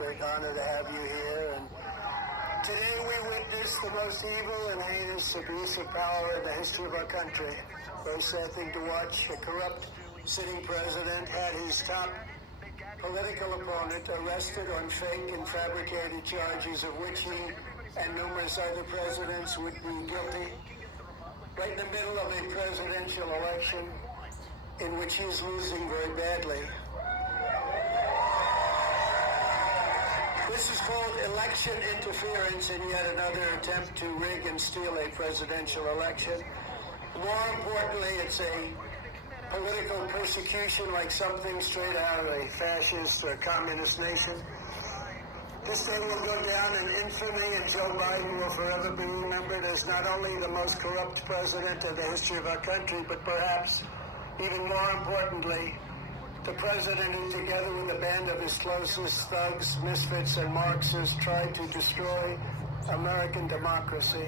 great honor to have you here. And today we witness the most evil and heinous abuse of power in the history of our country. Very sad thing to watch. A corrupt sitting president had his top political opponent arrested on fake and fabricated charges of which he and numerous other presidents would be guilty. Right in the middle of a presidential election in which he is losing very badly. This is called election interference and yet another attempt to rig and steal a presidential election. More importantly, it's a political persecution like something straight out of a fascist or communist nation. This day will go down in infamy, and Joe Biden will forever be remembered as not only the most corrupt president in the history of our country, but perhaps even more importantly, the president who, together with a band of his closest thugs, misfits, and Marxists, tried to destroy American democracy.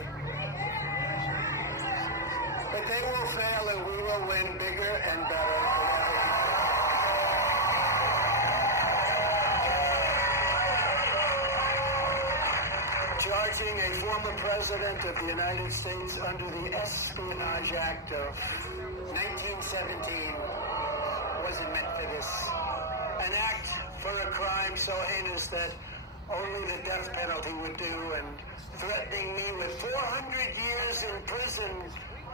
But they will fail, and we will win bigger and better. Charging a former president of the United States under the Espionage Act of 1917 wasn't meant for this. An act for a crime so heinous that only the death penalty would do, and threatening me with 400 years in prison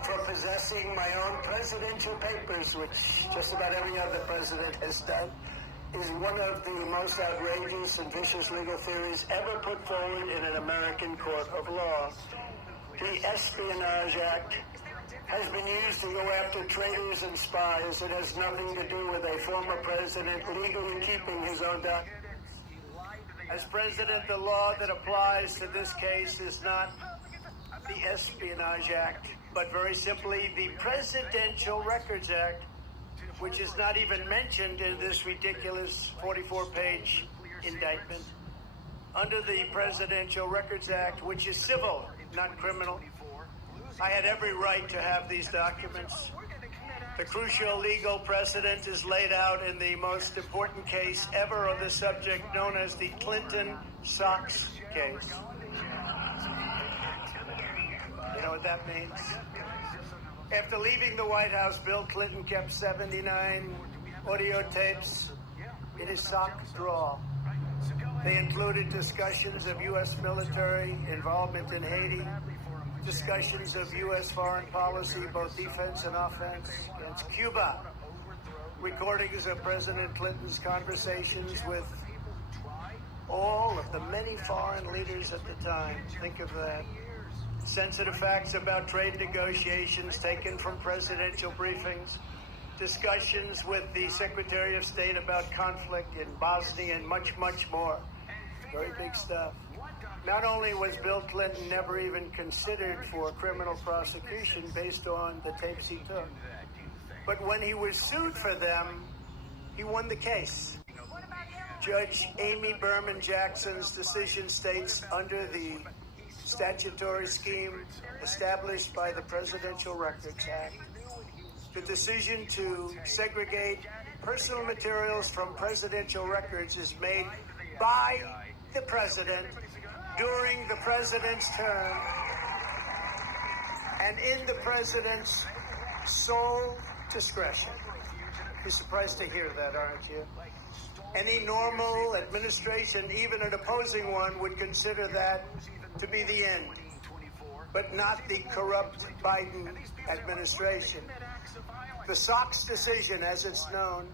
for possessing my own presidential papers, which just about every other president has done, is one of the most outrageous and vicious legal theories ever put forward in an American court of law. The Espionage Act has been used to go after traitors and spies. It has nothing to do with a former president legally keeping his own documents. As president, the law that applies to this case is not the Espionage Act, but very simply the Presidential Records Act, which is not even mentioned in this ridiculous 44-page indictment. Under the Presidential Records Act, which is civil, not criminal, I had every right to have these documents. The crucial legal precedent is laid out in the most important case ever on this subject, known as the Clinton Sox case. You know what that means? After leaving the White House, Bill Clinton kept 79 audio tapes in his sock drawer. They included discussions of U.S. military involvement in Haiti, discussions of U.S. foreign policy, both defense and offense, against Cuba, recordings of President Clinton's conversations with all of the many foreign leaders at the time. Think of that. Sensitive facts about trade negotiations taken from presidential briefings, discussions with the Secretary of State about conflict in Bosnia, and much, much more. Very big stuff. Not only was Bill Clinton never even considered for criminal prosecution based on the tapes he took, but when he was sued for them, he won the case. Judge Amy Berman Jackson's decision states, under the statutory scheme established by the Presidential Records Act, the decision to segregate personal materials from presidential records is made by the president during the president's term and in the president's sole discretion. You're surprised to hear that, aren't you? Any normal administration, even an opposing one, would consider that to be the end, but not the corrupt Biden administration. The Sox decision, as it's known,